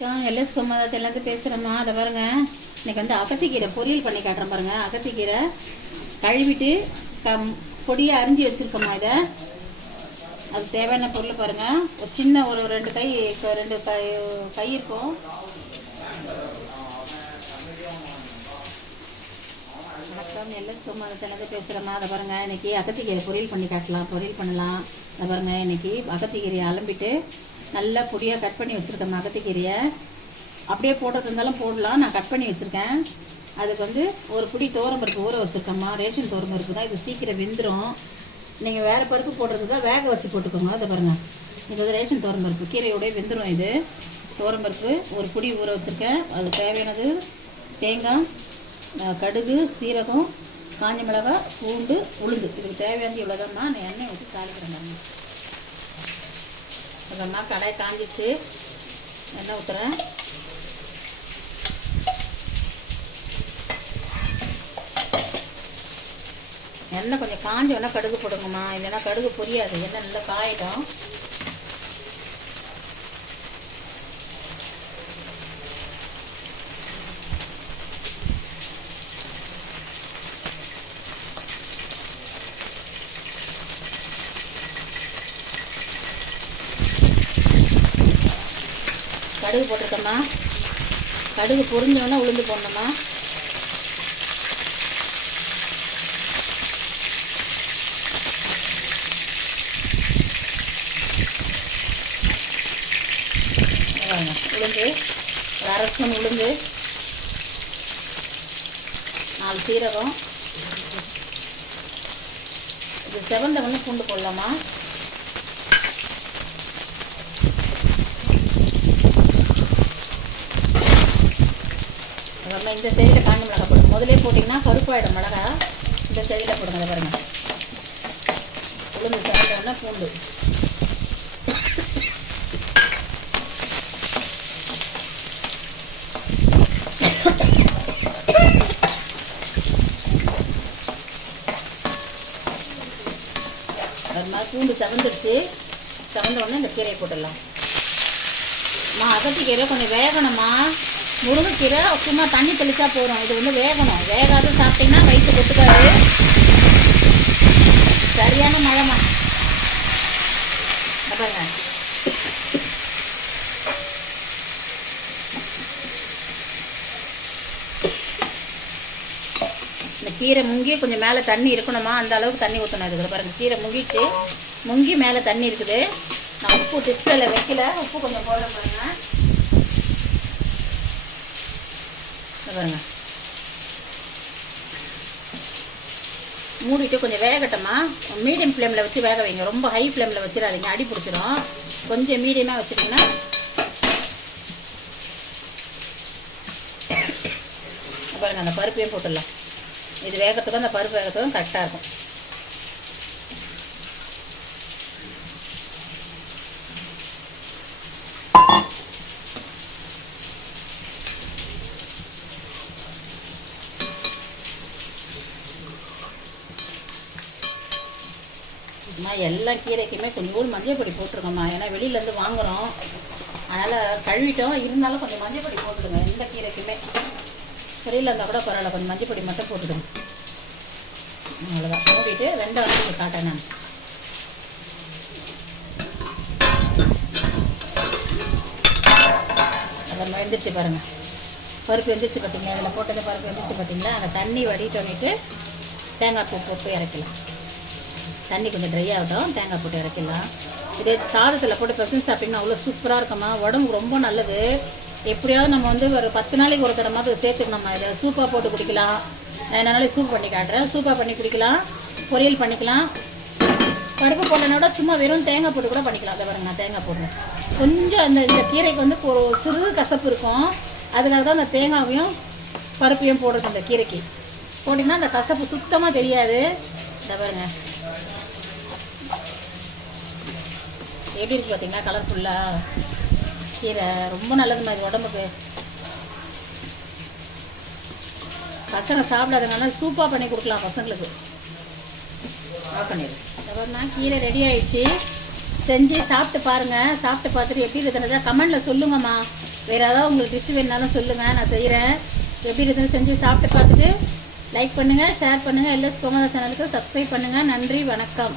LS குமாரத்துலேருந்து பேசுகிறேம்மா அதை பாருங்க. இன்னைக்கு வந்து அகத்திக்கீரை பொரியல் பண்ணி காட்டுறேன் பாருங்க. அகத்திக்கீரை கழுவிட்டு கம் பொடியாக அரிஞ்சு வச்சுருக்கோம்மா இதை. அது தேவையான பொருள் பாருங்கள் ஒரு சின்ன ஒரு ரெண்டு கை ரெண்டு கை கை இருக்கும். வணக்கம். எல்எஸ் குமாரத்திலேருந்து பேசுகிறேம்மா அதை பாருங்க. இன்னைக்கு அகத்திக்கீரை பொரியல் பண்ணி காட்டலாம். பொரியல் பண்ணலாம். அதை பாருங்க. இன்னைக்கு அகத்திக்கீரையை அலம்பிட்டு நல்லா பொடியாக கட் பண்ணி வச்சுருக்கேன் அகத்திக்கீரையை அப்படியே போடுறது இருந்தாலும் போடலாம். நான் கட் பண்ணி வச்சுருக்கேன். அதுக்கு வந்து ஒரு புடி பருப்பு ஊற வச்சுருக்கேம்மா. ரேஷன் பருப்பு தான். இது சீக்கிரம் வெந்துடும் நீங்கள் வேறு பருப்பு போடுறது தான் வேக வச்சு போட்டுக்கோங்க. அதை பாருங்கள் இது வந்து ரேஷன் பருப்பு. கீரையோடய வெந்துடும் இது. பருப்பு ஒரு பிடி ஊற வச்சுருக்கேன். அது தேவையானது தேங்காய் கடுகு சீரகம் காஞ்ச மிளகாய் பூண்டு உளுந்து. இதுக்கு தேவையானது இவ்வளோதாம்மா நான் எண்ணெய் ஊற்றி தாளிக்கிறேன் பாருங்க அப்புறமா கடாய் காஞ்சிச்சு. எண்ணெய் ஊற்றுறேன் எண்ணெய் கொஞ்சம் காஞ்ச உடனே கடுகு போடுங்கம்மா இல்லைன்னா கடுகு பொரியாது. எண்ணெய் நல்லா காயிடும் கடுகு போட்டிருக்கோம்மா. கடுகு பொரிஞ்சோடனே உளுந்து போடணுமா உளுந்து. ஒரு அரை ஸ்பூன் உளுந்து. நாலு சீரகம். இது செவந்த வந்து பூண்டு போடலாமா? நம்ம இந்த சைடில் காஞ்ச மிளகா போடுங்க. முதலே போட்டிங்கன்னா கருப்பாயிடும் மிளகா. இந்த சைடில் போடுங்க அதை பாருங்க. உளுந்து சாப்பிட்டோம்னா பூண்டு. அது மாதிரி பூண்டு செவந்துருச்சு. செவந்த உடனே இந்த கீரையை போட்டுடலாம். அம்மா அகத்திக்கீரை கொஞ்சம் வேகணுமா முருங்கைக்கீரை சும்மா தண்ணி தெளிச்சா போதும். இது வந்து வேகணும். வேகாது சாப்பிட்டீங்கன்னா வயிற்று கொட்டுக்காது. சரியான மழைமா பாருங்க. இந்த கீரை முங்கி கொஞ்சம் மேலே தண்ணி இருக்கணுமா? அந்த அளவுக்கு தண்ணி ஊற்றணும் அதுக்கு பாருங்கள் கீரை முங்கிட்டு முங்கி மேலே தண்ணி இருக்குது. நான் உப்பு டிஸ்பிளேல வைக்கல. உப்பு கொஞ்சம் போட பாருங்கள் பாருங்க. மூடிட்டு கொஞ்சம் வேகட்டமா மீடியம் ஃப்ளேமில் வச்சு வேக வைங்க. ரொம்ப ஹை ஃப்ளேமில் வச்சிடாதீங்க. அடி பிடிச்சிரும். கொஞ்சம் மீடியமாக வச்சுட்டிங்கன்னா பாருங்கள் பாருங்க அந்த பருப்பையும் போட்டுடலாம். இது வேகத்துக்கும் அந்த பருப்பு வேகத்துக்கும் கரெக்டாக இருக்கும். அம்மா எல்லா கீரைக்குமே கொஞ்சம் மஞ்சள் பொடி போட்டிருக்கோம்மா ஏன்னா வெளியிலேருந்து வாங்குகிறோம் அதனால் கழுவிட்டோம். இருந்தாலும் கொஞ்சம் மஞ்சள் பொடி போட்டுடுங்க எந்த கீரைக்குமே. வெளியில் இருந்தால் கூட பரவாயில்ல கொஞ்சம் மஞ்சள் பொடி மட்டும் போட்டுடுங்க. அவ்வளோதான் மூடிட்டு ரெண்டாவது வந்து காட்டேன் நான். அதை வெந்துச்சு பாருங்கள் பருப்பு வெந்துச்சு பார்த்தீங்களா அதில் போட்டது பருப்பு வெந்துச்சு பார்த்தீங்களா அந்த தண்ணி வடிட்டோன்னிட்டு தேங்காய் பூ போட்டு இறக்கலாம். தண்ணி கொஞ்சம் ட்ரை ஆகட்டும் தேங்காய் போட்டு இறக்கலாம் இதே சாதத்தில் போட்டு பெசன் சாப்பிட்டிங்கன்னா அவ்வளோ சூப்பராக இருக்குமா உடம்புக்கு ரொம்ப நல்லது. எப்படியாவது நம்ம வந்து ஒரு பத்து நாளைக்கு ஒரு தடவை மாதிரி சேர்த்துக்கணும்மா. இதை சூப்பாக போட்டு குடிக்கலாம். நான் நாளைக்கு சூப் பண்ணி காட்டுறேன். சூப்பாக பண்ணி குடிக்கலாம். பொரியல் பண்ணிக்கலாம். பருப்பு போட்டனா விட சும்மா வெறும் தேங்காய் போட்டு கூட பண்ணிக்கலாம். அதை பாருங்க நான் தேங்காய் போடுறேன். கொஞ்சம் அந்த இந்த கீரைக்கு வந்து ஒரு சிறு கசப்பு இருக்கும். அதுக்காக தான் அந்த தேங்காவையும் பருப்பையும் போடுறது அந்த கீரைக்கு. போட்டிங்கன்னா அந்த கசப்பு சுத்தமாக தெரியாது. இதை பாருங்கள் எப்படி இருக்கு பார்த்தீங்களா கலர்ஃபுல்லாக கீரை ரொம்ப நல்லது மாதிரி உடம்புக்கு. பசங்க சாப்பிடாதனால சூப்பாக பண்ணி கொடுக்கலாம் பசங்களுக்கு. ஆஃப் பண்ணிடு. அப்புறம் கீரை ரெடி ஆயிடுச்சு. செஞ்சு சாப்பிட்டு பாருங்க. சாப்பிட்டு பார்த்துட்டு எப்படி இருக்கிறதா கமெண்ட்ல சொல்லுங்கம்மா. வேறு ஏதாவது உங்களுக்கு டிஷ் வேணாலும் சொல்லுங்கள் நான் செய்கிறேன் எப்படி இருக்குன்னு செஞ்சு சாப்பிட்டு பார்த்துட்டு லைக் பண்ணுங்கள் ஷேர் பண்ணுங்கள் எல்எஸ் கோமதா சேனலுக்கு சப்ஸ்கிரைப் பண்ணுங்கள் நன்றி வணக்கம்.